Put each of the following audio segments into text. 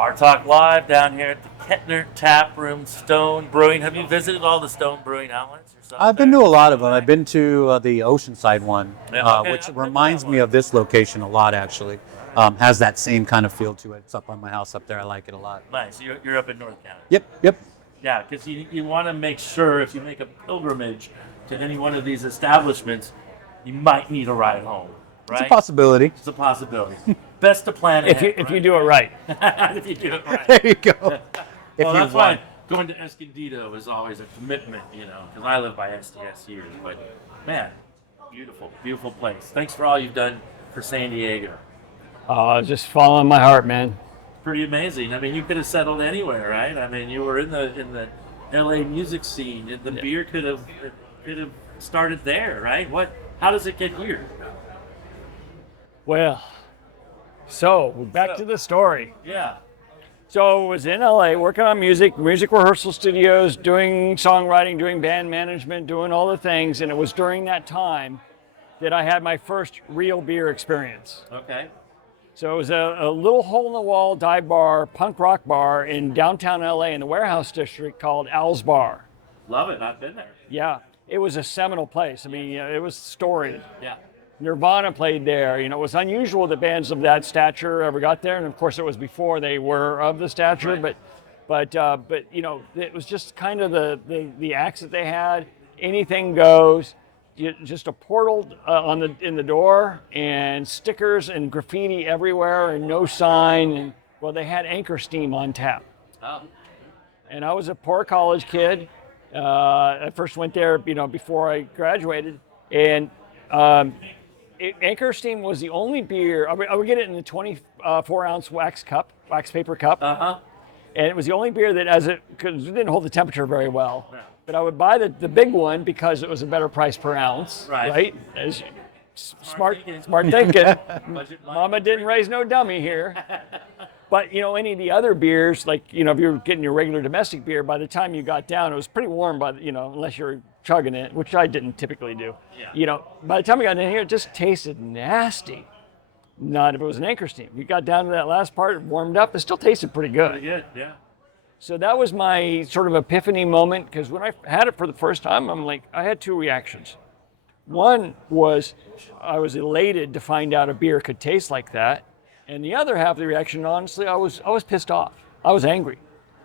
Bar Talk Live down here at the Kettner Tap Room Stone Brewing. Have you visited all the Stone Brewing outlets yourself? I've been to a lot of them. I've been to the Oceanside one, Okay, which I've been to reminds that me one. of this location a lot, actually. Has that same kind of feel to it. It's up on my house up there. I like it a lot. Nice. You're up in North County. Yep. Yeah, because you want to make sure if you make a pilgrimage to any one of these establishments, you might need a ride home, right? It's a possibility. It's a possibility. Best to plan ahead, If you do it right. If you do it right. There you go. Well, that's want. why going to Escondido is always a commitment, because I live by SDS here. But, man, beautiful place. Thanks for all you've done for San Diego. Just following my heart, man. Pretty amazing. I mean, you could have settled anywhere, right? I mean, you were in the LA music scene. The beer could have started there, right? How does it get here? Well, so back to the story. Yeah. So I was in LA working on music rehearsal studios, doing songwriting, doing band management, doing all the things. And it was during that time that I had my first real beer experience. Okay. So it was a little hole-in-the-wall dive bar, punk rock bar in downtown LA in the warehouse district called Al's Bar. Love it. I've been there. Yeah, it was a seminal place. I mean, it was storied. Yeah. Nirvana played there. It was unusual that bands of that stature ever got there, and of course it was before they were of the stature. Right. But it was just kind of the acts that they had. Anything goes. Just a portal in the door, and stickers and graffiti everywhere, and no sign. And well, they had Anchor Steam on tap. Oh. And I was a poor college kid. I first went there, before I graduated, and Anchor Steam was the only beer. I would get it in the 24-ounce wax paper cup. And it was the only beer that, because it didn't hold the temperature very well. No. But I would buy the big one because it was a better price per ounce. Right. Smart thinking. Budget Mama didn't raise no dummy here. But, any of the other beers, like, if you were getting your regular domestic beer, by the time you got down, it was pretty warm, unless you were chugging it, which I didn't typically do. Yeah. By the time I got in here, it just tasted nasty. Not if it was an Anchor Steam. You got down to that last part, it warmed up, it still tasted pretty good. Pretty good, yeah. So that was my sort of epiphany moment, because when I had it for the first time, I had two reactions. One was I was elated to find out a beer could taste like that. And the other half of the reaction, honestly, I was pissed off. I was angry.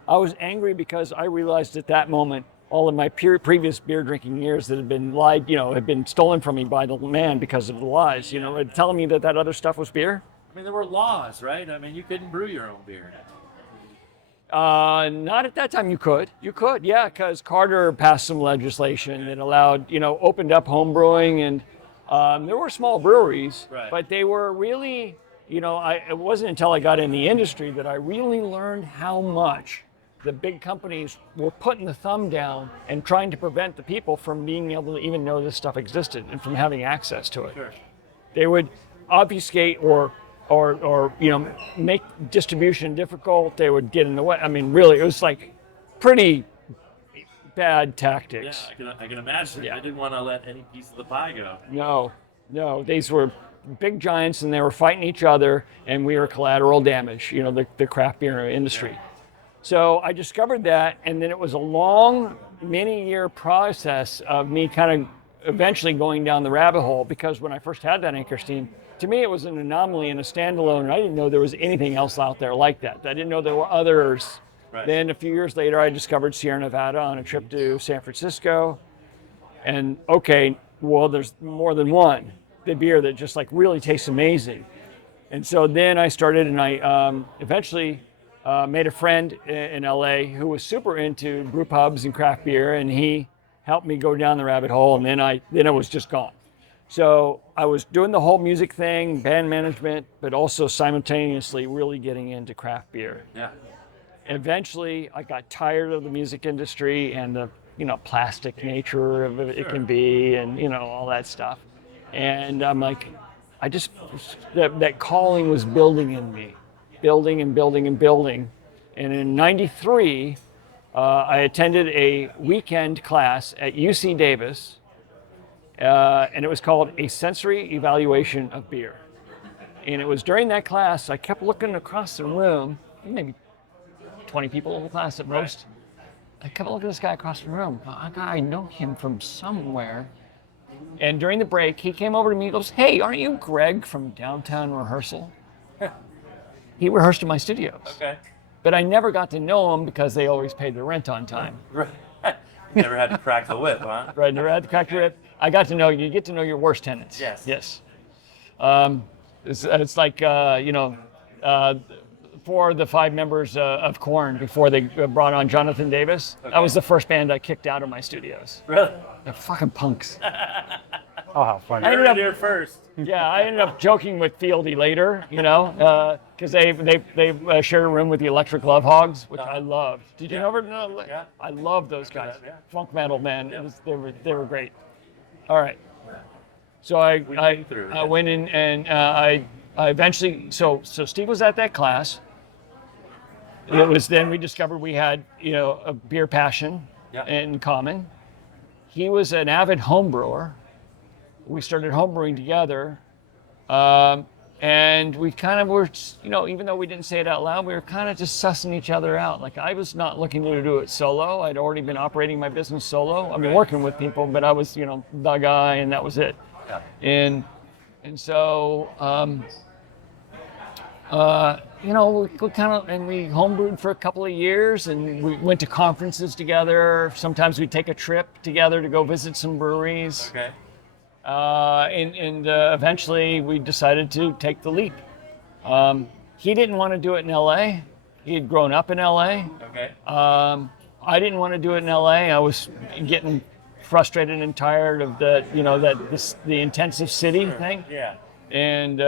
I was angry because I realized at that moment all of my previous beer drinking years that had been lied, had been stolen from me by the man because of the lies, telling me that other stuff was beer. I mean, there were laws, right? I mean, you couldn't brew your own beer. Not at that time. You could, yeah, because Carter passed some legislation that allowed, opened up home brewing, and there were small breweries, right. But they were really, it wasn't until I got in the industry that I really learned how much the big companies were putting the thumb down and trying to prevent the people from being able to even know this stuff existed and from having access to it. Sure. They would obfuscate or make distribution difficult. They would get in the way. I mean, really, it was like pretty bad tactics. Yeah, I can imagine. Yeah. I didn't want to let any piece of the pie go. No, these were big giants, and they were fighting each other, and we were collateral damage, the craft beer industry. Yeah. So I discovered that, and then it was a long, many-year process of me kind of eventually going down the rabbit hole, because when I first had that Anchor Steam, to me it was an anomaly and a standalone, and I didn't know there was anything else out there like that. I didn't know there were others. Right. Then a few years later, I discovered Sierra Nevada on a trip to San Francisco, and okay, well, there's more than one. The beer that just really tastes amazing. And so then I started, and I eventually made a friend in LA who was super into brew pubs and craft beer, and he helped me go down the rabbit hole, and then it was just gone. So I was doing the whole music thing, band management, but also simultaneously really getting into craft beer. Yeah. Eventually, I got tired of the music industry and the plastic nature of it can be, and all that stuff. And I'm like, that calling was building in me. Building. And in '93, I attended a weekend class at UC Davis, and it was called A Sensory Evaluation of Beer. And it was during that class, I kept looking across the room, maybe 20 people in the class at most. I come look at this guy across the room. I know him from somewhere. And during the break, he came over to me and goes, "Hey, aren't you Greg from Downtown Rehearsal?" He rehearsed in my studios. Okay. But I never got to know him because they always paid their rent on time. Right. Never had to crack the whip, huh? Right, never had to crack the whip. I got to know, you get to know your worst tenants. Yes. Yes. It's like, 4 of the 5 members of Korn before they brought on Jonathan Davis. Okay. That was the first band I kicked out of my studios. Really? They're fucking punks. Oh, how funny. I I ended up- here first. Yeah, I ended up joking with Fieldy later, because they shared a room with the Electric Love Hogs, which I loved. Did you ever know? Yeah. I love those guys. Yeah. Funk metal, man. Yeah. They were great. All right. So I went in and I eventually, so Steve was at that class. It was then we discovered we had, a beer passion in common. He was an avid home brewer. We started homebrewing together, and we kind of were, even though we didn't say it out loud, we were kind of just sussing each other out. Like, I was not looking to do it solo. I'd already been operating my business solo. I mean, working with people, but I was, the guy, and that was it. Yeah. And so, we homebrewed for a couple of years, and we went to conferences together. Sometimes we'd take a trip together to go visit some breweries. Okay. And eventually we decided to take the leap. He didn't want to do it in LA. He had grown up in LA. Okay. I didn't want to do it in LA. I was getting frustrated and tired of the intensive city thing. Yeah. And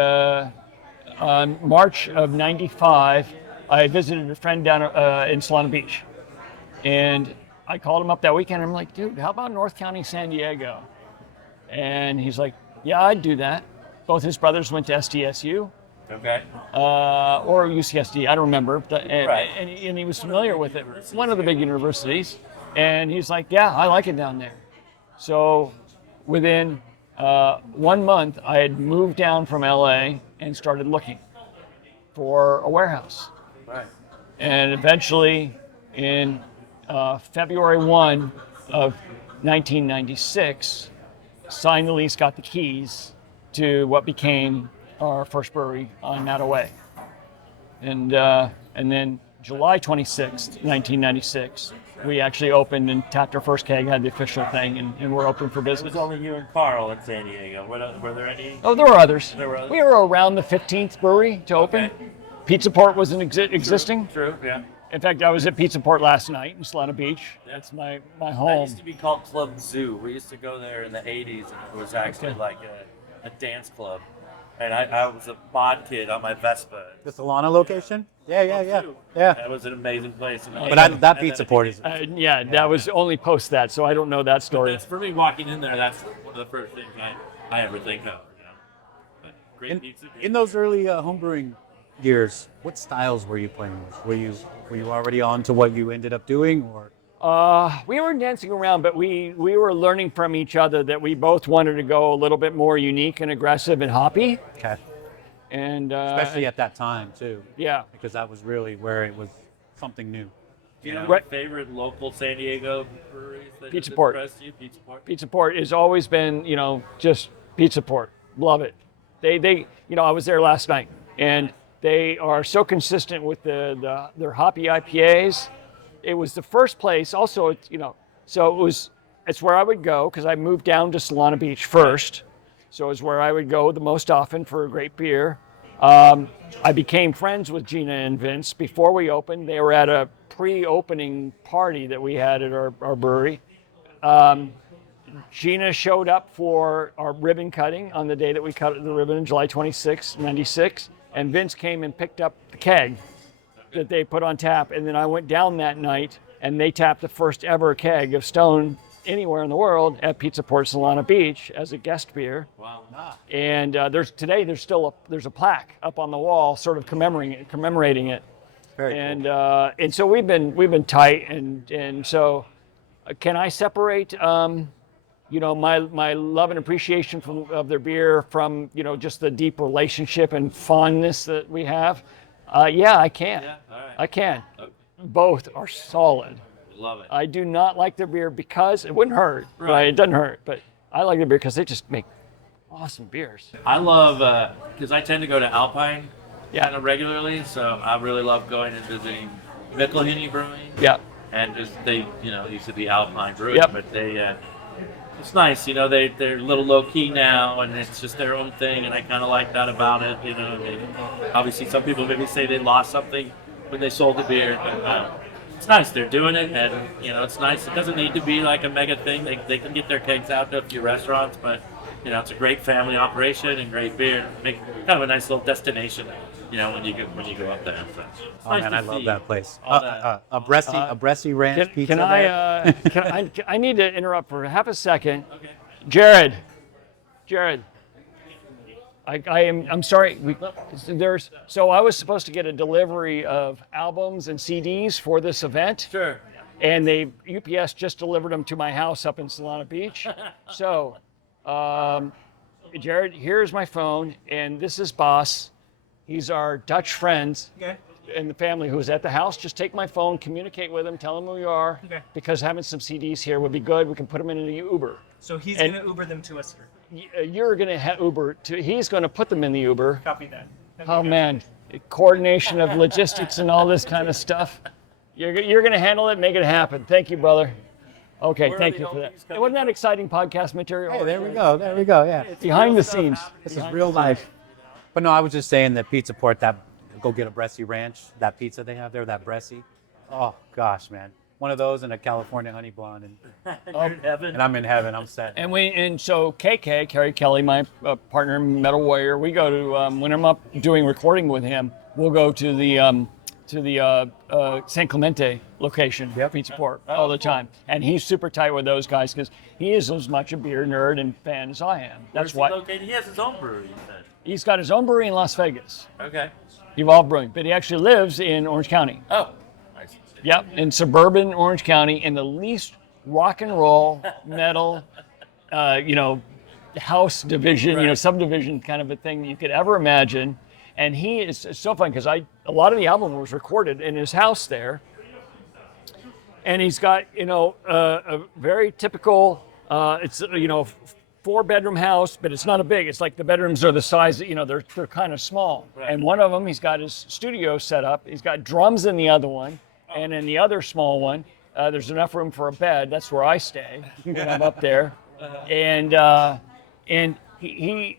on March of '95, I visited a friend down in Solana Beach. And I called him up that weekend. I'm like, "Dude, how about North County, San Diego?" And he's like, "Yeah, I'd do that." Both his brothers went to SDSU. Okay. Or UCSD, I don't remember. Right. And he was familiar with it. One of the big universities. And he's like, "Yeah, I like it down there." So within 1 month, I had moved down from LA and started looking for a warehouse. Right. And eventually, in February 1 of 1996, signed the lease, got the keys to what became our first brewery on Mattaway. And then July 26th, 1996, we actually opened and tapped our first keg, had the official thing, and we're open for It business. was only you and Carl in San Diego. Were there any? Oh, there were others. There were others? We were around the 15th brewery to open. Okay. Pizza Port wasn't existing. True. Yeah. In fact, I was at Pizza Port last night in Solana Beach. That's my That home. used to be called Club Zoo. We used to go there in the 80s, and it was actually like a dance club. And I was a bod kid on my Vespa. The Solana location? Yeah. That was an amazing place. But that Pizza Port is. That was only post that, so I don't know that story. That's for me walking in there. That's one of the first things I ever think of. But great pizza. In those early homebrewing years, what styles were you playing with? Were you already on to what you ended up doing, or? We were dancing around, but we were learning from each other that we both wanted to go a little bit more unique and aggressive and hoppy. Okay. And Especially at that time too. Yeah. Because that was really where it was something new. Do you know Right. your favorite local San Diego breweries that Pizza Port. impressed you? Pizza Port. Pizza Port has always been, just Pizza Port. Love it. They I was there last night, and they are so consistent with their hoppy IPAs. It was the first place. Also, it's where I would go because I moved down to Solana Beach first. So it's where I would go the most often for a great beer. I became friends with Gina and Vince before we opened. They were at a pre-opening party that we had at our brewery. Gina showed up for our ribbon cutting on the day that we cut the ribbon, July 26, 96. And Vince came and picked up the keg that they put on tap. And then I went down that night and they tapped the first ever keg of Stone anywhere in the world at Pizza Port Solana Beach as a guest beer. Wow. And there's still a plaque up on the wall sort of commemorating it. Very cool. And so we've been tight, and so can I separate my love and appreciation of their beer from just the deep relationship and fondness that we have? Yeah, I can. Yeah. All right. I can. Okay. both are solid. Love it. I do not like their beer because it wouldn't hurt. Right. Right? It doesn't hurt, but I like the beer because they just make awesome beers. I love because I tend to go to Alpine Yeah. kind of regularly, so I really love going and visiting Mikkelhini Brewing. Yeah. And just they, used to be Alpine Brewing, Yep. but they, it's nice, they're a little low key now, and it's just their own thing, and I kind of like that about it, obviously some people maybe say they lost something when they sold the beer, but it's nice they're doing it, and it's nice. It doesn't need to be like a mega thing. They can get their kegs out to a few restaurants, but it's a great family operation and great beer. Make kind of a nice little destination, when you go up there. So it's Oh nice man, to I love see that place. all that. A Bresci Ranch pizza. Can there. I need to interrupt for half a second. Okay. Jared, I'm sorry. So I was supposed to get a delivery of albums and CDs for this event, Sure. and UPS just delivered them to my house up in Solana Beach. So, Jared, here's my phone, and this is Boss. He's our Dutch friend and the family who's at the house. Just take my phone, communicate with him, tell him who you are, because having some CDs here would be good. We can put them in the Uber. So he's going to Uber them to us, sir. You're going to Uber to. He's going to put them in the Uber. Copy that. Oh man, coordination of logistics and all this kind of stuff. You're going to handle it, make it happen. Thank you, brother. Okay, Where are thank the you for that. oldies coming Wasn't that exciting podcast material? Hey, there we go. Yeah, Behind the scenes. this is real life. But no, I was just saying that Pizza Port, go get a Bresci Ranch, that pizza they have there, that Bresci. Oh gosh, man, one of those and a California honey blonde, You're in heaven. and I'm in heaven. I'm set. And so KK, Kerry Kelly, my partner in Metal Warrior, we go to when I'm up doing recording with him, we'll go to the San Clemente location, Pizza Port, all the time. And he's super tight with those guys because he is as much a beer nerd and fan as I am. That's Where's why he located? He has his own brewery, you said. he's got his own brewery in Las Vegas, Okay. Evolve Brewing, but he actually lives in Orange County. Oh, nice. Yep, in suburban Orange County, in the least rock and roll metal, house division, subdivision kind of a thing you could ever imagine. And he is so fun because a lot of the album was recorded in his house there. And he's got, a very typical, it's, 4-bedroom house, but it's not a big, it's like the bedrooms are the size that, they're kind of small. Right. And one of them, he's got his studio set up. He's got drums in the other one. And in the other small one, there's enough room for a bed. That's where I stay when I'm up there. And he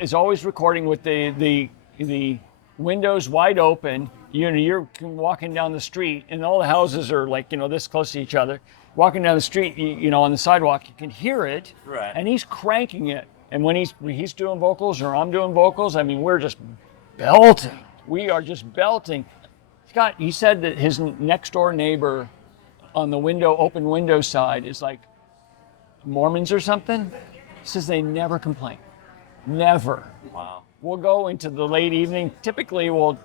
is always recording with the windows wide open. You're walking down the street, and all the houses are like this close to each other. Walking down the street, on the sidewalk, you can hear it, Right. and he's cranking it. And when he's doing vocals or I'm doing vocals, I mean, we're just belting. We are just belting. Scott, he said that his next door neighbor on the open window side is like Mormons or something. He says they never complain. Never. Wow. We'll go into the late evening. Typically, we'll,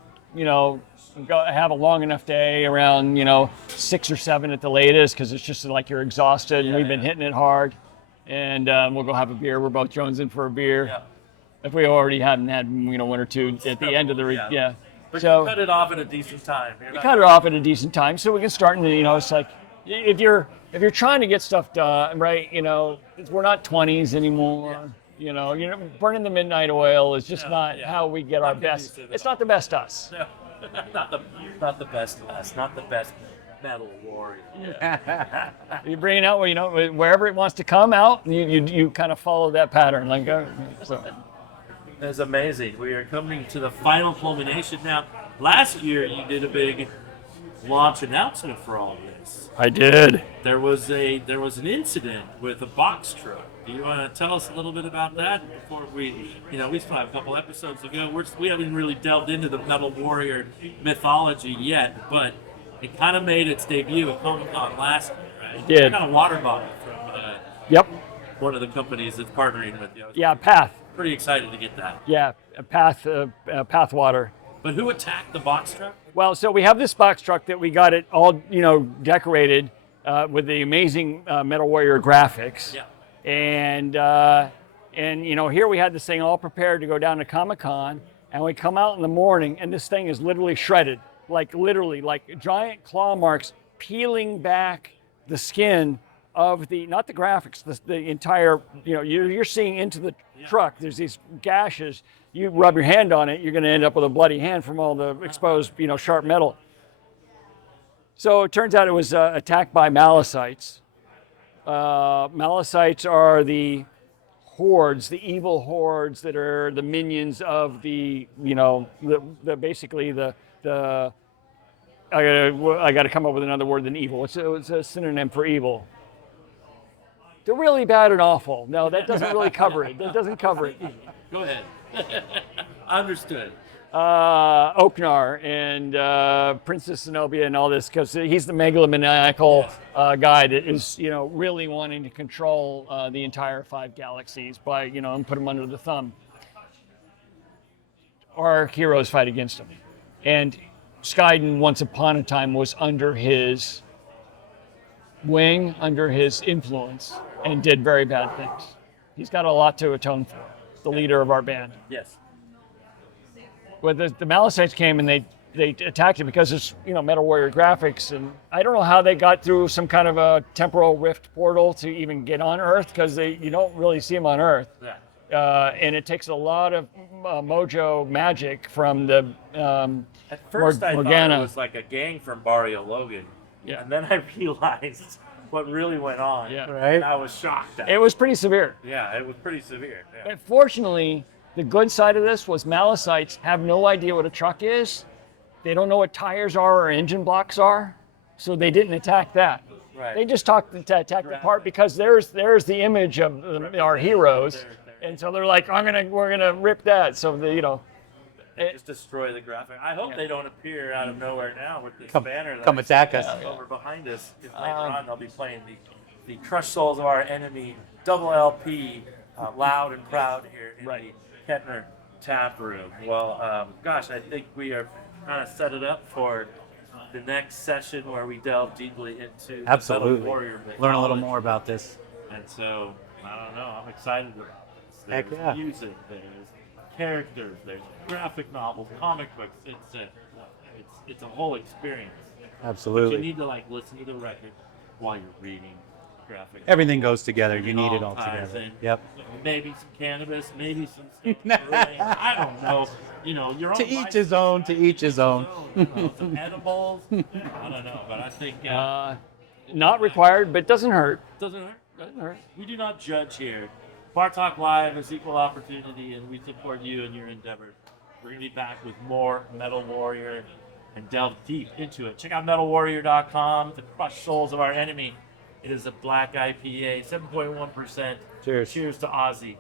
go have a long enough day around, 6 or 7 at the latest because it's just like you're exhausted and we've been hitting it hard. And we'll go have a beer. We're both jonesing for a beer. Yeah. If we already haven't had, one or two at the end of the, Yeah. But so you cut it off at a decent time. we cut it off at a decent time so we can start, it's like, if you're trying to get stuff done, right, we're not 20s anymore. Yeah. Burning the midnight oil is just not how we get our best. It's not the best us. No, not the best us, not the best metal warrior. You bring it out, wherever it wants to come out, you kind of follow that pattern. Like, so. That's amazing. We are coming to the final culmination now. Last year, you did a big launch announcement for all of this. I did. There was an incident with a box truck. Do you want to tell us a little bit about that before we still have a couple episodes to go. We haven't really delved into the Metal Warrior mythology yet, but it kind of made its debut at Comic-Con last year, right? It did. I got a water bottle from Yep. one of the companies that's partnering with you. I was Yeah, Path. pretty excited to get that. Yeah, Path Water. But who attacked the box truck? Well, so we have this box truck that we got it all, decorated with the amazing Metal Warrior graphics. Yeah. And here we had this thing all prepared to go down to Comic-Con, and we come out in the morning, and this thing is literally shredded. like literally, like giant claw marks peeling back the skin of the, not the graphics, the entire, you're seeing into the truck. There's these gashes. You rub your hand on it, you're going to end up with a bloody hand from all the exposed, sharp metal. So it turns out it was attacked by Malicites. Malicites are the hordes, the evil hordes that are the minions of the basically the I gotta come up with another word than evil. It's a synonym for evil. They're really bad and awful. No, that doesn't really cover it. That doesn't cover it. Go ahead. Understood. Oknjar and Princess Zenobia and all this, because he's the megalomaniacal guy that is, really wanting to control the entire 5 galaxies by, and put them under the thumb. Our heroes fight against him. And Pskydin, once upon a time, was under his wing, under his influence, and did very bad things. He's got a lot to atone for, the leader of our band. Yes. But the Malicites came and they attacked it because it's Metal Warrior graphics, and I don't know how they got through some kind of a temporal rift portal to even get on Earth, because you don't really see them on Earth. Yeah. And it takes a lot of mojo magic from the At first I Morgana. thought it was like a gang from Barrio Logan. Yeah. And then I realized what really went on. Yeah. Right. And I was shocked at It was pretty severe. Yeah, it was pretty severe. Yeah. But fortunately, the good side of this was Malicites have no idea what a truck is. They don't know what tires are or engine blocks are, so they didn't attack that. Right. They just attacked the part because there's the image of our heroes, and so they're like, we're gonna rip that. So Just destroy the graphic. I hope they don't appear out of nowhere now with this banner. Come attack us. Over behind us. Because later on they'll be playing the Crushed Souls of Our Enemy double LP, loud and proud here in the Kettner tap room. Well, gosh, I think we are kind of set it up for the next session where we delve deeply into Absolutely. the Metal Warrior mythology. Learn a little more about this. And so, I don't know, I'm excited about this. Heck There's yeah. music, there's characters, there's graphic novels, comic books. It's a whole experience. Absolutely. But you need to listen to the record while you're reading graphic. Everything goes together. You It need it all ties together. in. Yep. Maybe some cannabis, maybe some stuff brewing. I don't know. Your own To each his own. To each his own. Some edibles. I don't know, but I think not required, but doesn't hurt. doesn't hurt. Doesn't hurt. We do not judge here. Bar Talk Live is equal opportunity, and we support you in your endeavors. We're going to be back with more Metal Warrior and delve deep into it. Check out metalwarrior.com, the Crushed Souls of Our Enemy. It is a black IPA, 7.1%. Cheers. Cheers to Ozzy.